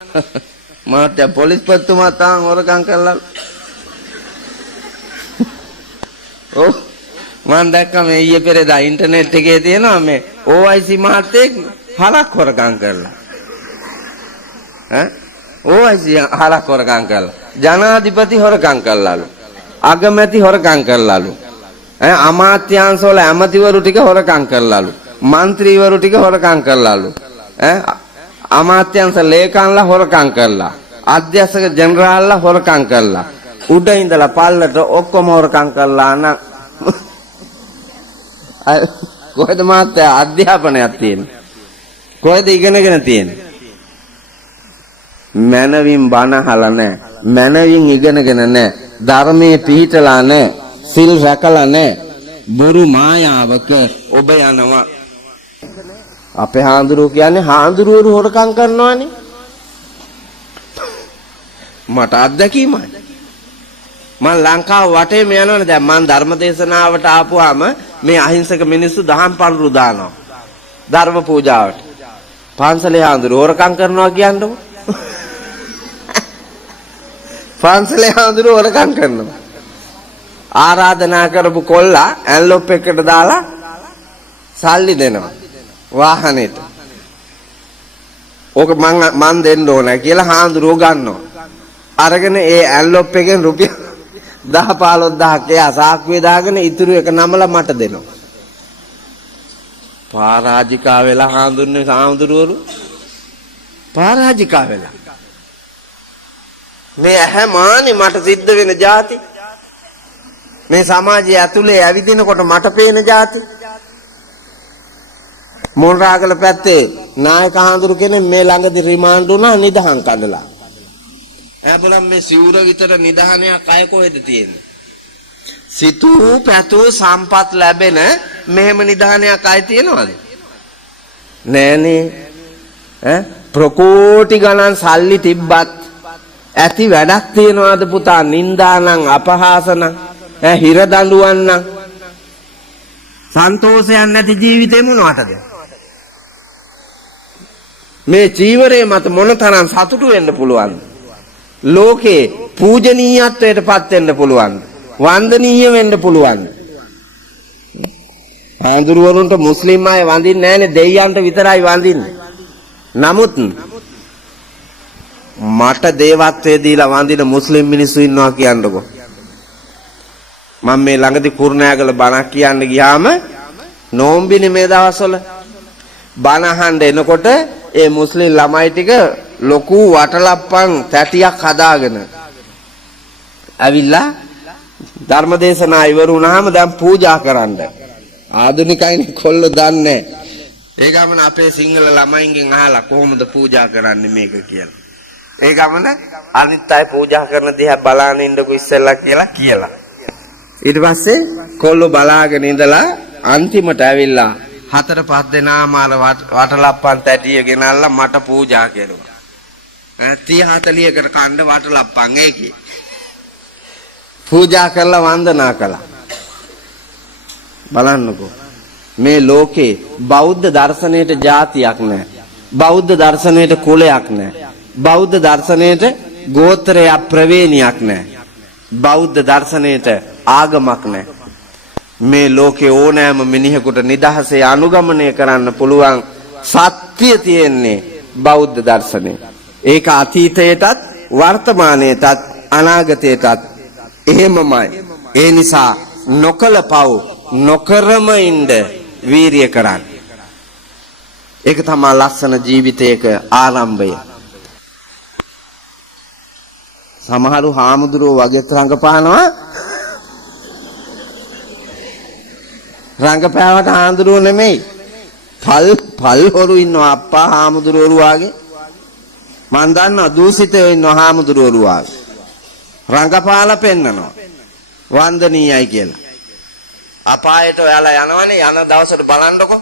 මාත්‍ය පොලිස්පතිතුමා තාම හොරකම් කළා. ඔව් මම දැක්කා මේ ඊයේ පෙරේදා ඉන්ටර්නෙට් එකේ තියෙනවා මේ OIC මහත්තයෙක් හරක් හොරකම් කරලා. OIC හරක් හොරකම් කළා. ජනාධිපති හොරකම් කළාලු. අගමැති හොරකම් කළාලු. අමාත්‍යාංශ වල ඇමතිවරු ටික හොරකම් කළාලු. මන්ත්‍රීවරු ටික හොරකම් කළාලු. අමාත්‍යංශ ලේකම්ලා හොරකම් කළා. අධ්‍යක්ෂක ජෙනරාල්ලා හොරකම් කළා. උඩ ඉඳලා පල්ලට ඔක්කොම හොරකම් කළා නම් කොහෙද මාත්‍යා අධ්‍යාපනයක් තියෙන්නේ? කොහෙද ඉගෙනගෙන තියෙන්නේ? මනවින් බණ අහලා නැහැ. මනවින් ඉගෙනගෙන නැහැ. ධර්මයේ පිහිටලා නැහැ. සිල් රැකලා නැහැ. බොරු මායාවක ඔබ යනවා. අපේ හාමුදුරුවෝ කියන්නේ හාමුදුරුවෝ හොරකම් කරනවානේ. මට අත්දැකීමයි. මම ලංකාව වටේම යනවනේ. දැන් මම ධර්ම දේශනාවට ආපුවාම මේ අහිංසක මිනිස්සු දහම් පඳුරු දානවා. ධර්ම පූජාවට. පන්සලේ හාමුදුරුවෝ හොරකම් කරනවා කියන්නකො. පන්සලේ හාමුදුරුවෝ හොරකම් කරනවා. ආරාධනා කරපු කොල්ලා ඇන්ලොප් එකකට දාලා සල්ලි දෙනවා. වාහනේට. ඕක මං දෙන්න ඕන කියලා හාමුදුරුවෝ ගන්නවා. අරගෙන ඒ ඇන්ලොප් එකෙන් රුපියල් 10-15000ක් එයා සාක්කුවේ දාගෙන ඉතුරු එක නමලා මට දෙනවා. පරාජිකා වෙලා හාමුදුරුවරු පරාජිකා වෙලා. මේ හැමානි මට සිද්ධ වෙන જાති. මේ සමාජයේ ඇතුලේ ඇවිදිනකොට මට පේන જાති. මොණරාගල පැත්තේ නායක හාමුදුරු කෙනෙක් මේ ළඟදී රිමාන්ඩ් වුණා නිදහම් කඩලා. බලන්න මේ සිවුර විතර නිදහනයක් අය කොහෙද තියෙන්නේ? සිතූ පැතූ සම්පත් ලැබෙන මෙහෙම නිදහනයක් අය තියෙනවද? නෑනේ. ප්‍රකෝටි ගණන් සල්ලි තිබ්බත් ඇති වැඩක් තියනවාද පුතා? නින්දානම් අපහාසනම් හිර දඬුවම් නම් සන්තෝෂයක් නැති ජීවිතේ මොනවටද? මේ ජීවරේ මත මොනතරම් සතුටු වෙන්න පුළුවන්ද? ලෝකේ පූජනීයත්වයට පත් වෙන්න පුළුවන්. වන්දනීය වෙන්න පුළුවන්. හාමුදුරුවරුන්ට මුස්ලිම් අය වඳින්නේ නැහැනේ, දෙයියන්ට විතරයි වඳින්නේ. නමුත් මට දේවත්වයේ දීලා වඳින මුස්ලිම් මිනිස්සු ඉන්නවා කියන්නකො. මම මේ ළඟදී කුරුණෑගල බණක් කියන්න ගියාම නෝම්බිනේ මේ දවස්වල බණ අහන්න එනකොට ඒ මුස්ලිම් ළමයි ටික ලොකු වටලප්පන් තැටියක් හදාගෙන ඇවිල්ලා ධර්මදේශනා ඉවර වුණාම දැන් පූජා කරන්න. ආධුනිකයිනේ කොල්ලෝ දන්නේ. ඒ ගමන අපේ සිංහල ළමයින්ගෙන් අහලා කොහොමද පූජා කරන්නේ මේක කියලා. ඒ ගමන අනිත් අය පූජා කරන දිහා බලාගෙන ඉන්නකෝ ඉස්සෙල්ලා කියලා. ඊට පස්සේ කොල්ලෝ බලාගෙන ඉඳලා අන්තිමට ඇවිල්ලා 4-5 දෙනාම අර වටලප්පන් තැටිය ගෙනල්ලා මට පූජා කෙරුවා. 30-40කට කණ්ඩ වටලප්පන් ඒකේ. පූජා කරලා වන්දනා කළා. බලන්නකෝ. මේ ලෝකේ බෞද්ධ දර්ශනයට જાතියක් නැහැ. බෞද්ධ දර්ශනයට කුලයක් නැහැ. බෞද්ධ දර්ශනයට ගෝත්‍රයක් ප්‍රවේණියක් නැහැ. බෞද්ධ දර්ශනයට ආගමක් නැහැ. මේ ලෝකේ ඕනෑම මිනිහෙකුට නිදහසේ අනුගමනය කරන්න පුළුවන් සත්‍ය තියෙන්නේ බෞද්ධ දර්ශනය. ඒක අතීතයටත් වර්තමානයටත් අනාගතයටත් එහෙමමයි. ඒ නිසා නොකල පව් නොකරම ඉන්න වීරිය කරන්න. ඒක තමයි ලස්සන ජීවිතයක ආරම්භය. සමහරු හාමුදුරුවෝ වගේ රංගපානවා. රංගපෑවට හාමුදුරුවෝ නෙමෙයි. පල් හොරු ඉන්නවා අප්පා හාමුදුරුවෝ වගේ. මන් දන්නවා දූෂිතයෝ ඉන්නවා හාමුදුරුවෝ වගේ. රංගපාලා පෙන්නනවා. වන්දනීයයි කියලා. අපායට ඔයාලා යනවනේ, යන දවසට බලන්නකො.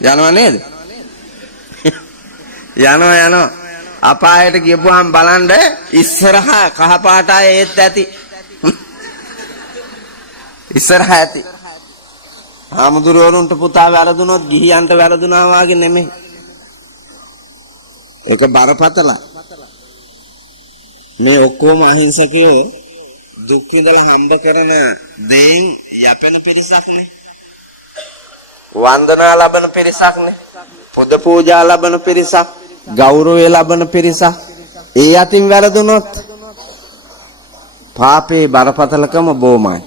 යනවා නේද? යනවා. අපායට ගියපුවාම බලන්න ඉස්සරහා කහපාට අය ඒත් ඇති. ඉස්සරහා ඇති. හාමුදුරුවරුන්ට පුතා වැරදුනොත් ගිහියන්ට වැරදුනා වගේ නෙමෙයි. ඒක බරපතල. මේ ඔක්කොම අහිංසකයෝ දුක් විඳලා හම්බ කරන දේන් යැපෙන පිරිසක්නේ. වන්දනා ලබන පිරිසක්නේ. පොද පූජා ලබන පිරිසක්, ගෞරවය ලබන පිරිසක්. ඒ අතින් වැරදුනොත් පාපේ බරපතලකම බොමයි.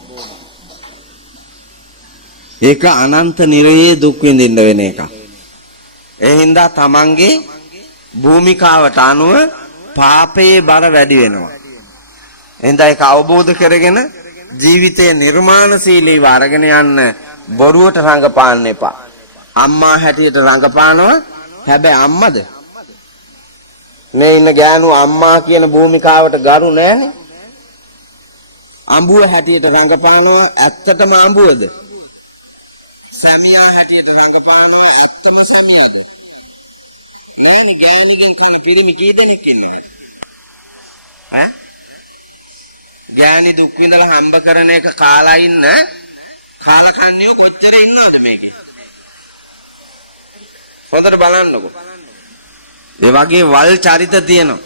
ඒක අනන්ත නිරයේ දුක් විඳින්න වෙන එක. ඒ හින්දා තමන්ගේ භූමිකාවට අනුව පාපයේ බර වැඩි වෙනවා. එහෙනම් ඒක අවබෝධ කරගෙන ජීවිතයේ නිර්මාණශීලීව අරගෙන යන්න බොරුවට රඟපාන්න එපා. අම්මා හැටියට රඟපානවා. හැබැයි අම්මද? මේ ඉන්න ගෑනු අම්මා කියන භූමිකාවට ගරු නැහැනේ. අඹුව හැටියට රඟපානවා. ඇත්තටම අඹුවද? සැමියා හැටියට රඟපානවා. ඇත්තම සැමියාද? නෑනේ ගෑණිගෙන් කන පිරිමි කී දෙනෙක් ඉන්නේ? ඈ? ගෑණි දුක් විඳලා හම්බ කරන එක කාලා ඉන්න කාලකන්ණියෝ කොච්චර ඉන්නවද මේකේ? හොඳට බලන්නකෝ. ඒ වගේ වල් චරිත තියෙනවා.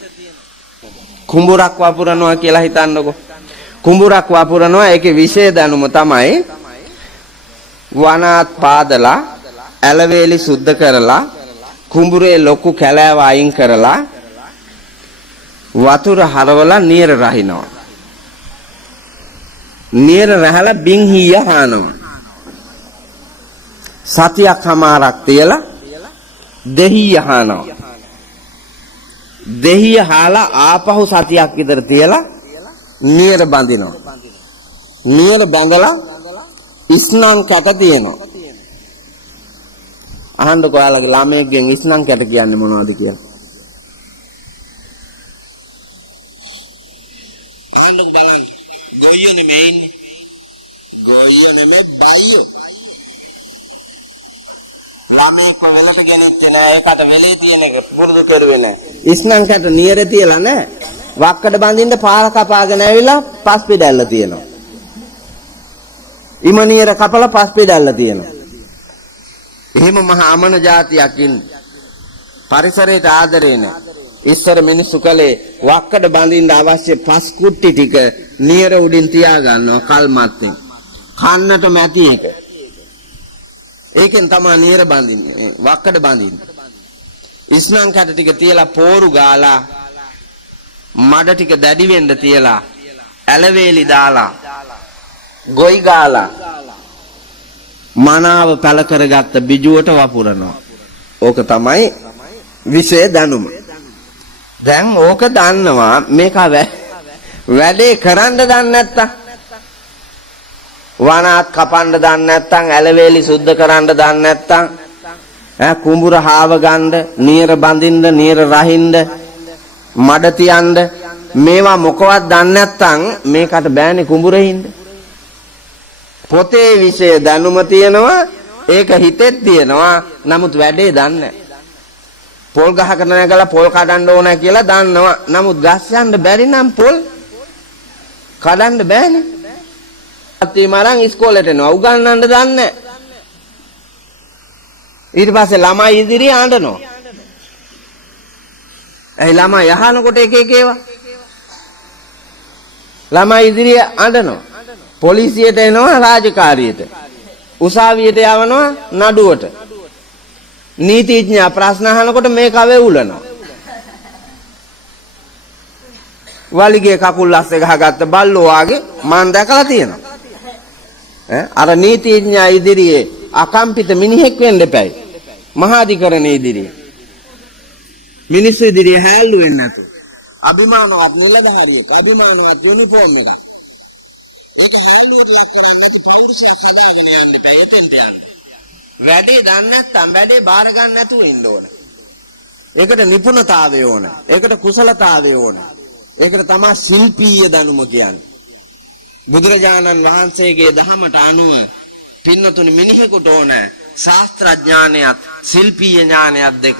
කුඹුරක් වපුරනවා කියලා හිතන්නකෝ. කුඹුරක් වපුරනවා ඒකේ විශේෂ දැනුම තමයි වනාත් පාදලා ඇලවේලි සුද්ධ කරලා කුඹුරේ ලොකු කැලෑව අයින් කරලා වතුර හරවලා නියර රහිනවා. නියර රහලා බින් හීය හානවා. සතියක් හමාරක් තියලා දෙහිය හානවා. දෙහිය හාලා ආපහු සතියක් විතර තියලා නියර බඳිනවා. නියර බඳලා ඉස්නම් කැට තියෙනවා. අහන්නකෝ ඔයාලගේ ළමයෙක්ගෙන් ඉස්නම් කැට කියන්නේ මොනවද කියලා. අහන්නකෝ බලන්න. ගොයියෝ නෙමෙයි ඉන්නේ. ගොයියෝ නෙමෙයි බයියෝ. ළමයෙක්ව වෙලට ගෙනිච්ච නෑ. ඒකට වෙලේ තියෙන එක පුරුදු කරුවේ නෑ. ඉස්නම් කැට නියර තියලා නෑ. වක්කඩ බඳින්න පාර කපාගෙන ඇවිල්ලා පස් පිටැල්ල තියෙනවා. ඉමනියර කපලා පස් පිටැල්ල තියෙනවා. එහෙම මහා අමන జాතියක් ඉන්නේ. පරිසරයට ආදරේ නැහැ. ඉස්සර මිනිස්සු කලේ වක්කඩ බඳින්න අවශ්‍ය පස් කුට්ටි ටික නියර උඩින් තියා ගන්නවා කල්මත්ෙන්. කන්නට මැටි එක. ඒකෙන් තමයි නියර බඳින්නේ. වක්කඩ බඳින්නේ. ඉස්නම් කඩ ටික තියලා පෝරු ගාලා මඩ ටික දැඩි වෙන්න තියලා ඇලවේලි දාලා ගොයි ගාලා මනාව පැල කරගත්ත බිජුවට වපුරනවා. ඕක තමයි විශේෂ දැනුම. දැන් ඕක දන්නවා මේක වැඩේ කරන්න දන්නේ නැත්තම් වනාත් කපන්න දන්නේ නැත්තම් ඇලවේලි සුද්ධ කරන්න දන්නේ නැත්තම් කුඹුර හාව ගන්න නියර බඳින්න නියර රහින්න මඩ තියන්න මේවා මොකවත් දන්නේ නැත්තම් මේකට බෑනේ කුඹුරේ ඉන්න. පොතේ විශේෂ දැනුම තියෙනවා ඒක හිතෙත් තියෙනවා නමුත් වැඩේ දන්නේ පොල් ගහකට නැගලා පොල් කඩන්න ඕන කියලා දන්නවා නමුත් ගස් යන්න බැරි නම් පොල් කඩන්න බෑනේ. අත්ති මරන් ඉස්කෝලේට යනවා උගන්නන්න දන්නේ ඊට පස්සේ ළමයි ඉදිරියේ අඬනවා. ඒ ළමයි යහනකොට එක එක ඒවා ළමයි ඉදිරියේ අඬනවා. පොලිසියට එනවා රාජකාරියට. උසාවියට යවනවා නඩුවට. නීතිඥයා ප්‍රශ්න අහනකොට මේක වෙවුලනවා. වලිගේ කකුල් අස්සේ ගහගත්ත බල්ලෝ ආගේ මම දැකලා තියෙනවා. අර නීතිඥයා ඉදිරියේ අකම්පිත මිනිහෙක් වෙන්න එපැයි. මහාධිකරණයේ ඉදිරියේ. මිනිස්සු ඉදිරියේ හැල්ලු වෙන්නේ නැතු. අභිමානවත් නිලධාරියෙක් අභිමානවත් යුනිෆෝම් එකක්. ඒක මාළුවට ලක් කරන්නේ පෞරුෂයක් හිනාගෙන යන්න බෑ එතෙන්ට යන්න. වැඩේ දන්නේ නැත්නම් වැඩේ බාර ගන්න නැතුව ඉන්න ඕන. ඒකට නිපුණතාවය ඕන. ඒකට කුසලතාවය ඕන. ඒකට තමයි ශිල්පීය දැනුම කියන්නේ. බුදුරජාණන් වහන්සේගේ දහමට අනුව පින්නතුනි මිනිහෙකුට ඕන ශාස්ත්‍රඥානයත් ශිල්පීය ඥානයත් දෙක.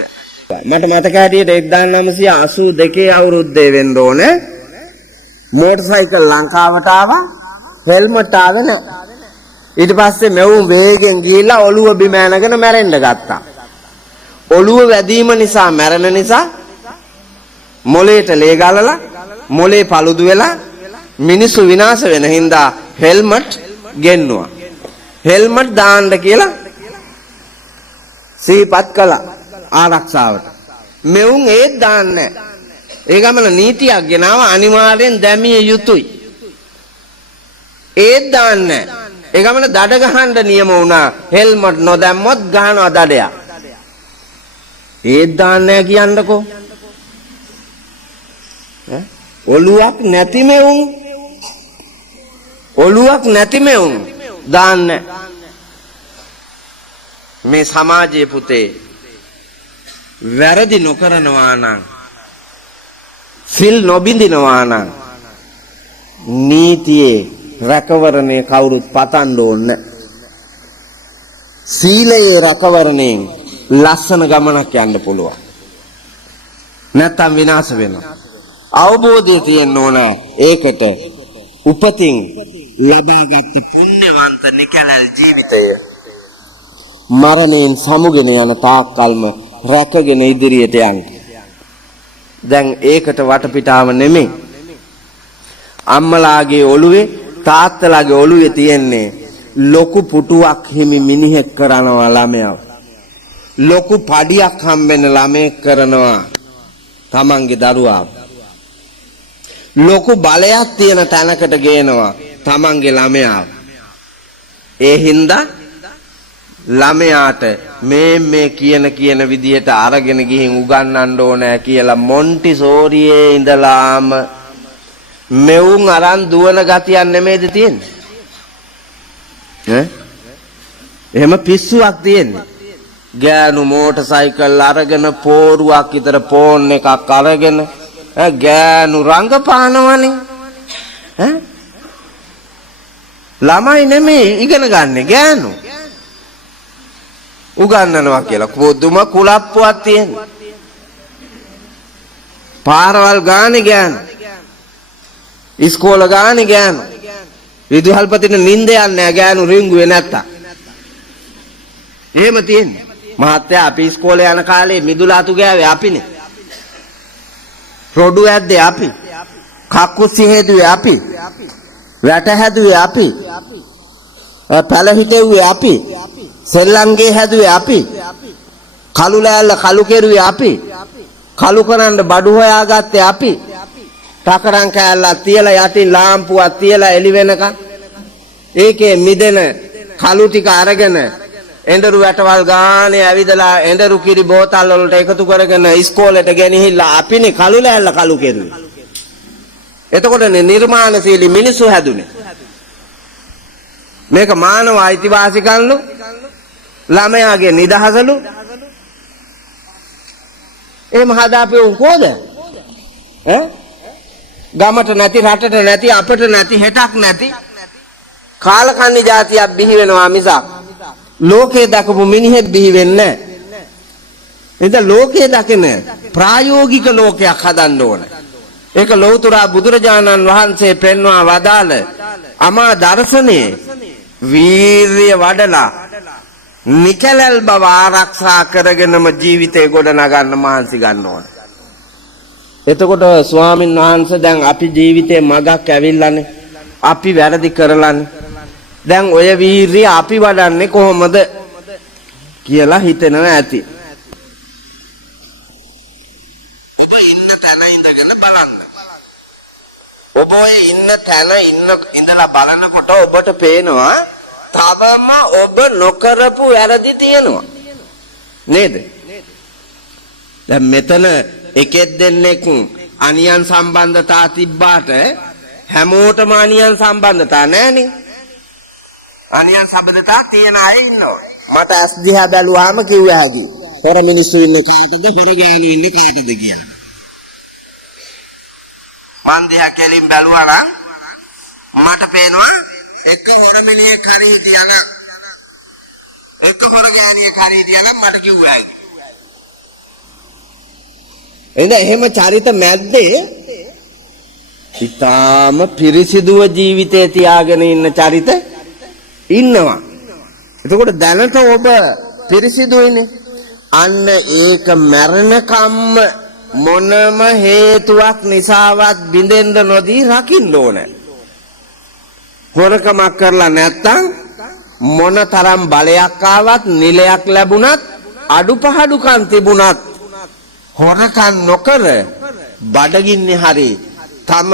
මට මතක හැටියට 1982 අවුරුද්දේ වෙන්න ඕනේ. මෝටර් සයිකල් ලංකාවට ආවා. හෙල්මට් ආවේ නැහැ. ඊට පස්සේ මෙවුන් වේගෙන් ගිහිල්ලා ඔළුව බිම ඇනගෙන මැරෙන්න ගත්තා. ඔළුව වැදීම නිසා මැරෙන නිසා මොලේට ලේ ගලලා මොලේ paludu වෙලා මිනිස්සු විනාශ වෙන හින්දා හෙල්මට් ගෙන්නුවා. හෙල්මට් දාන්න කියලා සීපත් කළා ආරක්ෂාවට. මෙවුන් ඒත් දාන්නේ නැහැ. ඒ ගමන නීතියක් ගෙනාවා අනිවාර්යෙන් දැමිය යුතුයි. ඒත් දාන්නේ නැහැ. ඒ ගමන දඩ ගහන්න නියම වුණා. හෙල්මට් නොදැම්මොත් ගහනවා දඩයක්. ඒත් දාන්නේ නැහැ කියන්නකෝ. ඔළුවක් නැති මෙවුන් දාන්නේ මේ සමාජයේ පුතේ වැරදි නොකරනවා නම් සිල් නොබින්දිනවා නම් නීතියේ රැකවරණේ කවුරුත් පතන්න ඕනේ. සීලයේ රැකවරණයෙන් ලස්සන ගමනක් යන්න පුළුවන්. නැත්තම් විනාශ වෙනවා. අවබෝධය තියෙන්න ඕන ඒකට උපතින් ලබාගත් පුණ්‍යවන්ත නිකලල් ජීවිතය මරණයෙන් සමුගෙන යන තාක්කල්ම රැකගෙන ඉදිරියට යන්න. දැන් ඒකට වටපිටාව නෙමෙයි. අම්මලාගේ ඔළුවේ තාත්තලාගේ ඔළුවේ තියෙන්නේ ලොකු පුටුවක් හිමි මිනිහෙක් කරනවා ළමයාව. ලොකු පඩියක් හම්බෙන ළමයෙක් කරනවා තමන්ගේ දරුවාව. ලොකු බලයක් තියෙන තැනකට ගේනවා තමන්ගේ ළමයාව. ඒ හින්දා ළමයාට මේ කියන විදියට අරගෙන ගිහින් උගන්වන්න ඕනේ කියලා මොන්ටිසෝරියේ ඉඳලාම මෙවුන් අරන් දුවන ගතියක් නෙමෙයිද තියෙන්නේ? එහෙම පිස්සුවක් තියෙන්නේ. ගෑනු මෝටර් සයිකල් අරගෙන පෝරුවක් විතර ෆෝන් එකක් අරගෙන ගෑනු රංගපානවනේ. ළමයි නෙමෙයි ඉගෙන ගන්න ගෑනු. උගන්වනවා කියලා පොදුම කුලප්පුවක් තියෙනවා. පාරවල් ගානේ ගෑනු. ඉස්කෝල ගානේ ගෑනු. විදුහල්පතිට නිින්ද යන්නේ නැහැ ගෑනු රින්ගුවේ නැත්තම්. එහෙම තියෙන්නේ. මහත්තයා අපි ඉස්කෝලේ යන කාලේ මිදුලාතු ගෑවේ අපිනේ. රොඩු ඇද්දේ අපි. කක්කුස්සි හේදුවේ අපි. වැට හැදුවේ අපි. පැල හිටෙව්වේ අපි. සෙල්ලම්ගේ හැදුවේ අපි. කළු ලෑල්ල කළු කෙරුවේ අපි. කළු කරන්න බඩු හොයාගත්තේ අපි. තකරන් කෑල්ලක් තියලා යටින් ලාම්පුවක් තියලා එළි වෙනකන් ඒකේ මිදෙන කළු ටික අරගෙන එඬරු වැටවල් ගානේ ඇවිදලා එඬරු කිරි බෝතල් වලට එකතු කරගෙන ඉස්කෝලේට ගෙනහිල්ලා අපිනේ කළු ලෑල්ල කළු කෙරුවේ. එතකොටනේ නිර්මාණශීලී මිනිස්සු හැදුනේ. මේක මානව අයිතිවාසිකම්ලු ළමයාගේ නිදහසලු. එහෙම හදාපේ උන් කොහොද? ගමට නැති රටට නැති අපට නැති හෙටක් නැති කාලකන්ණි జాතියක් බිහි වෙනවා මිසක් ලෝකේ දකපු මිනිහෙක් බිහි වෙන්නේ නැහැ. එතන ලෝකේ දකින ප්‍රායෝගික ලෝකයක් හදන්න ඕන. ඒක ලෞතුරා බුදුරජාණන් වහන්සේ පෙන්වා වදාළ අමා දර්ශනේ වීර්ය වඩලා නිකලල් බව ආරක්ෂා කරගෙනම ජීවිතේ ගොඩ නගන්න මහන්සි ගන්න ඕන. එතකොට ස්වාමීන් වහන්සේ දැන් අපි ජීවිතේ මගක් ඇවිල්ලානේ. අපි වැරදි කරලානේ. දැන් ඔය වීර්ය අපි වඩන්නේ කොහොමද කියලා හිතෙනවා ඇති. ඔබ ඉන්න තැන ඉඳගෙන බලන්න. ඔබ ඔය ඉන්න තැන ඉඳලා බලනකොට ඔබට පේනවා තවම ඔබ නොකරපු වැරදි තියෙනවා. නේද? දැන් මෙතන එකෙක් දෙන්නෙක් අනියන් සම්බන්ධතා තිබ්බාට හැමෝටම අනියන් සම්බන්ධතා නැහනේ. අනියන් සම්බන්ධතා තියන අය ඉන්නවා. මට ඇස් දිහා බැලුවාම කිව්ව හැකි. හොර මිනිස්සු ඉන්නේ කාටද හොර ගෑනු ඉන්නේ කාටද කියලා. මන් දිහා කෙලින් බැලුවා නම් මට පේනවා එක හොර මිනිහෙක් හරි හිටියන එක හොර ගෑනියෙක් හරි හිටියනම් මට කිව්ව හැකි. එහෙම චරිත මැද්දේ ඊටාම පිරිසිදුව ජීවිතේ තියාගෙන ඉන්න චරිත ඉන්නවා. එතකොට දැනට ඔබ පිරිසිදුයිනේ. අන්න ඒක මරණකම්ම මොනම හේතුවක් නිසාවත් බිඳෙන්න නොදී රකින්න ඕනේ. හොරකමක් කරලා නැත්තම් මොන තරම් බලයක් ආවත් නිලයක් ලැබුණත් අඩුපහඩුකම් තිබුණත් හොරකම් නොකර බඩගින්නේ හරි තම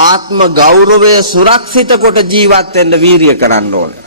ආත්ම ගෞරවය සුරක්ෂිත කොට ජීවත් වෙන්න වීරිය කරන්න ඕනේ.